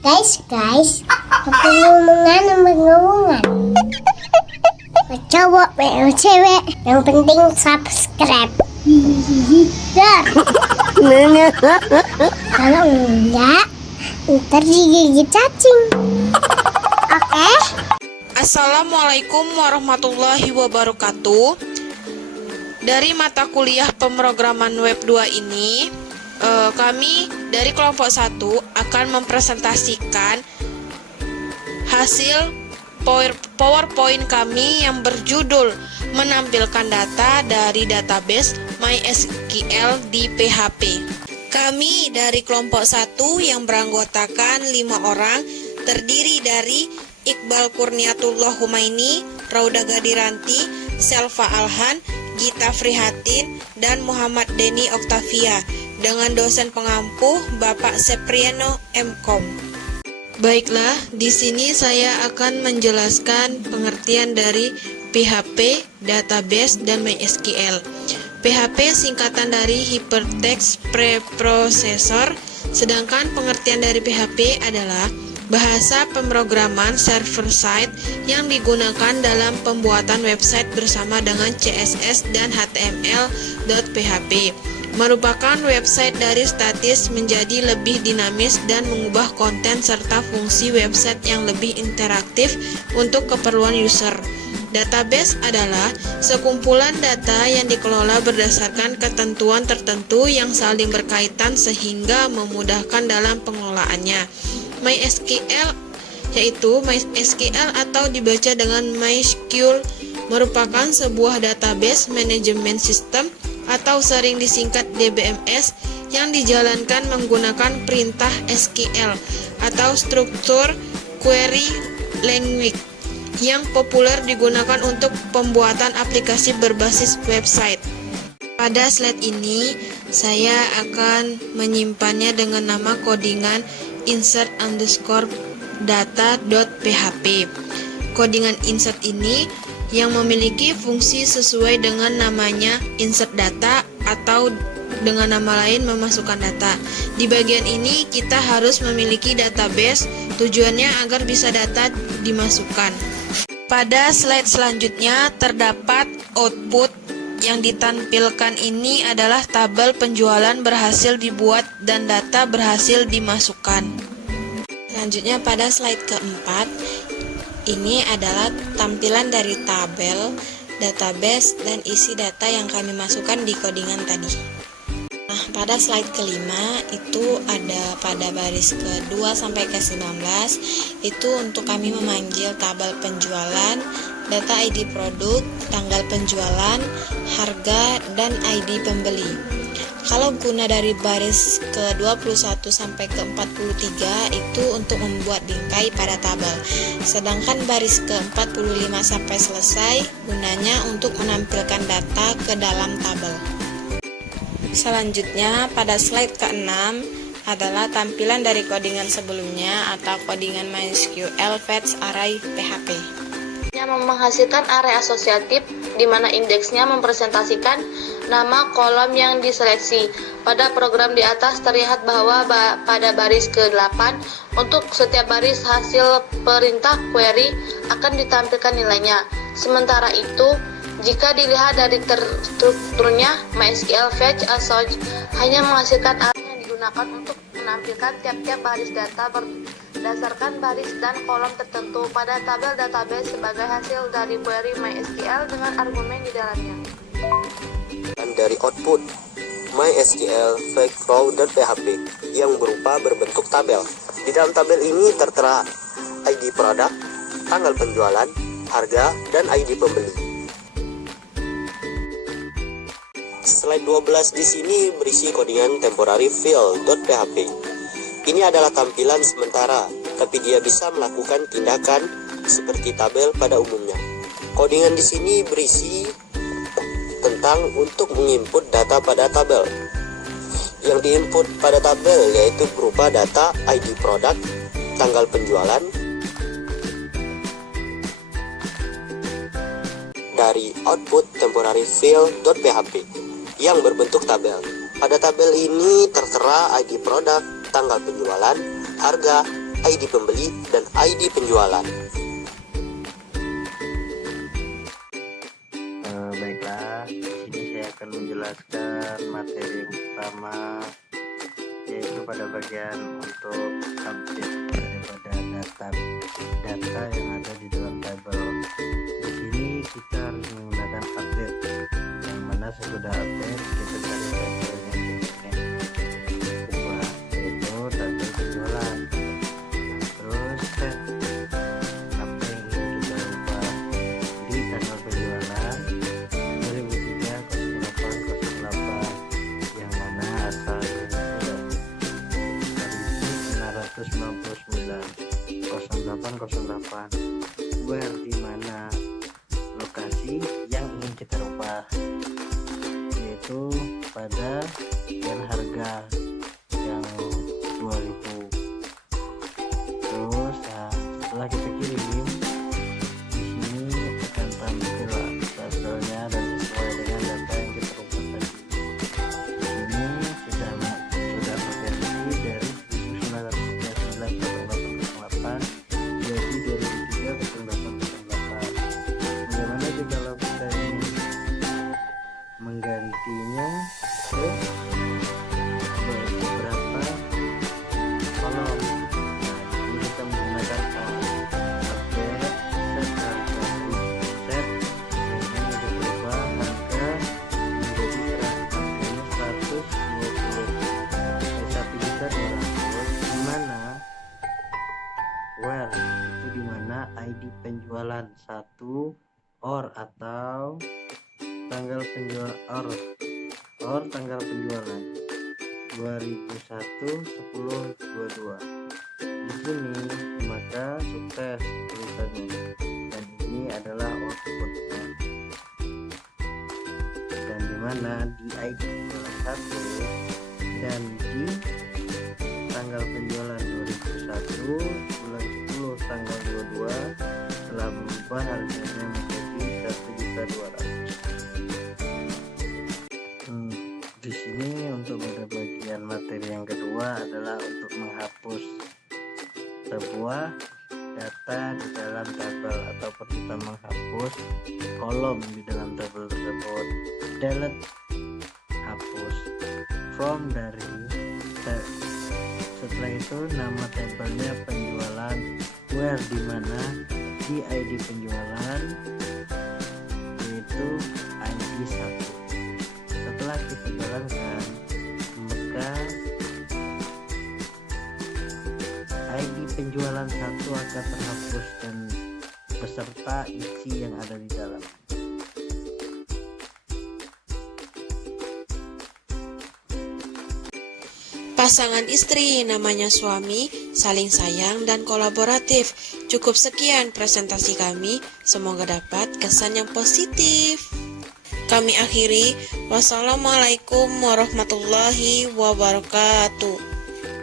Guys, ngomong-ngomongan. Cowok, cewek, yang penting subscribe. Dar. Kalau enggak, ntar digigit cacing. Oke? Assalamualaikum warahmatullahi wabarakatuh. Dari mata kuliah pemrograman web 2 ini, kami dari kelompok 1 akan mempresentasikan hasil PowerPoint kami yang berjudul menampilkan data dari database MySQL di PHP. Kami dari kelompok 1 yang beranggotakan 5 orang, terdiri dari Iqbal Kurniatullah Humaini, Rauda Gadiranti, Selva Alhan, Gita Frihatin, dan Muhammad Deni Oktavia, dengan dosen pengampu Bapak Sepriano M.Com. Baiklah, di sini saya akan menjelaskan pengertian dari PHP, database, dan MySQL. PHP singkatan dari Hypertext Preprocessor, sedangkan pengertian dari PHP adalah bahasa pemrograman server-side yang digunakan dalam pembuatan website bersama dengan CSS dan HTML.php. Merupakan website dari statis menjadi lebih dinamis dan mengubah konten serta fungsi website yang lebih interaktif untuk keperluan user. Database adalah sekumpulan data yang dikelola berdasarkan ketentuan tertentu yang saling berkaitan sehingga memudahkan dalam pengelolaannya. MySQL yaitu MySQL atau dibaca dengan MySQL merupakan sebuah database management system atau sering disingkat DBMS yang dijalankan menggunakan perintah SQL atau struktur query language yang populer digunakan untuk pembuatan aplikasi berbasis website. Pada slide ini saya akan menyimpannya dengan nama codingan insert_data.php. Codingan insert ini yang memiliki fungsi sesuai dengan namanya insert data atau dengan nama lain memasukkan data. Di bagian ini kita harus memiliki database, tujuannya agar bisa data dimasukkan. Pada slide selanjutnya terdapat output. Yang ditampilkan ini adalah tabel penjualan berhasil dibuat dan data berhasil dimasukkan. Selanjutnya pada slide keempat, ini adalah tampilan dari tabel, database, dan isi data yang kami masukkan di codingan tadi. Nah, pada slide kelima itu ada pada baris ke-2 sampai ke-19, itu untuk kami memanggil tabel penjualan, data ID produk, tanggal penjualan, harga, dan ID pembeli. Kalau guna dari baris ke-21 sampai ke-43 itu untuk membuat bingkai pada tabel. Sedangkan baris ke-45 sampai selesai gunanya untuk menampilkan data ke dalam tabel. Selanjutnya pada slide ke-6 adalah tampilan dari codingan sebelumnya atau codingan MySQL Fetch Array PHP. Menghasilkan array asosiatif di mana indeksnya mempresentasikan nama kolom yang diseleksi. Pada program di atas terlihat bahwa pada baris ke-8 untuk setiap baris hasil perintah query akan ditampilkan nilainya. Sementara itu, jika dilihat dari strukturnya, MySQL Fetch Assoc hanya menghasilkan array yang digunakan untuk menampilkan tiap-tiap baris data berdasarkan baris dan kolom tertentu pada tabel database sebagai hasil dari query MySQL dengan argumen di dalamnya. Dan dari output MySQL FetchRow.php yang berupa berbentuk tabel. Di dalam tabel ini tertera ID produk, tanggal penjualan, harga, dan ID pembeli. Slide 12 di sini berisi codingan temporary field.php. Ini adalah tampilan sementara, tapi dia bisa melakukan tindakan seperti tabel pada umumnya. Codingan di sini berisi tentang untuk menginput data pada tabel. Yang diinput pada tabel yaitu berupa data ID produk, tanggal penjualan, dari output temporary field.php yang berbentuk tabel. Pada tabel ini tertera ID produk, tanggal penjualan, harga, ID pembeli, dan ID penjualan. Baiklah, di sini saya akan menjelaskan materi yang pertama, yaitu pada bagian untuk update daripada data yang ada di dalam tabel. Di sini kita harus menggunakan update, yang mana sesudah update kita cari tabel yang kita ingin ubah, yaitu tabel penjualan. Terus set apa yang ingin kita ubah di tanggal penjualan 2003-08-08, yang mana asalnya itu 699-08-08, where di mana lokasi yang ingin kita rubah, yaitu pada yang harga yang 2000. Terus setelah kita kirim, di sini akan tampil tabelnya dan sesuai dengan data yang kita rubah tadi. Di sini sudah berganti dari 1999-08-08 jadi 2003-08-08. Bagaimana jika kita ingin menggantinya ke beberapa kolom? Ini kita menggunakan update set harga, set yang ini berubah harga menjadi harganya 1.200, dimana where itu dimana ID penjualan 1 or atau tanggal penjualan or tanggal penjualan 2001-10-22. Di sini maka sukses tulisannya, dan ini adalah outputnya, dan dimana di ID penjualan 1 dan di tanggal penjualan 2001 bulan 10 tanggal 22 telah berubah harganya menjadi 1.200.000. Di sini untuk pada bagian materi yang kedua adalah untuk menghapus sebuah data di dalam tabel, ataupun kita menghapus kolom di dalam tabel tersebut. Delete, hapus. From, dari. Setelah itu nama tabelnya penjualan, where dimana di ID penjualan yaitu ID 1. Setelah kita jalankan, maka ID penjualan 1 akan terhapus dan beserta isi yang ada di dalam. Pasangan istri namanya suami, saling sayang dan kolaboratif. Cukup sekian presentasi kami, semoga dapat kesan yang positif. Kami akhiri, wassalamualaikum warahmatullahi wabarakatuh.